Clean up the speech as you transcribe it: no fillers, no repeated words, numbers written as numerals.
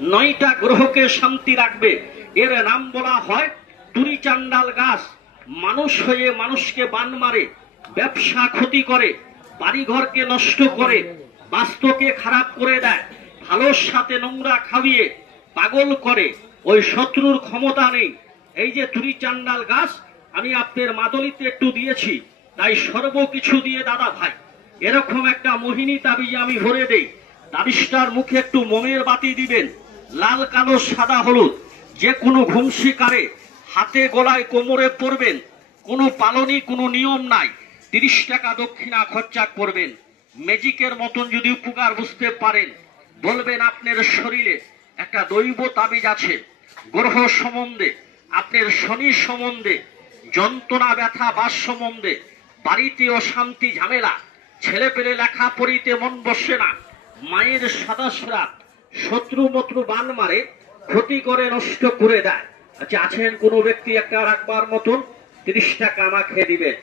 9টা গ্রহকে শান্তি রাখবে। এর নাম বলা হয় তুরি চান্ডাল গাছ। মানুষ হয়ে মানুষকে বান মারে, ব্যবসা ক্ষতি করে, বাড়িঘরকে নষ্ট করে, বাস্তুকে খারাপ করে দেয়, ভালোর সাথে নোংরা খাইয়ে পাগল করে। ওই শত্রুর ক্ষমতা নেই। এই যে তুরি চান্ডাল গাছ আমি আপনার মাদলিতে একটু দিয়েছি, তাই সর্বকিছু দিয়ে দাদা ভাই এরকম একটা মোহিনী তাবিজ আমি ভরে দেই। তাবিজটার মুখে একটু মোমের বাতি দিবেন, লাল কালো সাদা হলুদ, যে কোনো ঘুম শিকারে হাতে গলায় কোমরে পরবেন। কোনো পালনি কোনো নিয়ম নাই। 30 টাকা দক্ষিণা খরচা করবেন। ম্যাজিকের মতন যদি উপকার বুঝতে পারেন, বলবেন আপনার শরীরে একটা দৈব তাবিজ আছে, গ্রহ সম্বন্ধে, আপনার শনি সম্বন্ধে, যন্ত্রণা ব্যথা বাস সম্বন্ধে, বাড়িতে অশান্তি ঝামেলা, ছেলে পেলে লেখা পড়িতে মন বসে না, মায়ের সাদা শত্রু মত্রু বান মারে, ক্ষতি করে নষ্ট করে দেয়। আচ্ছা, আছেন কোনো ব্যক্তি একটা রাখবার মতন? 30 টাকা আমাকে দিবেন।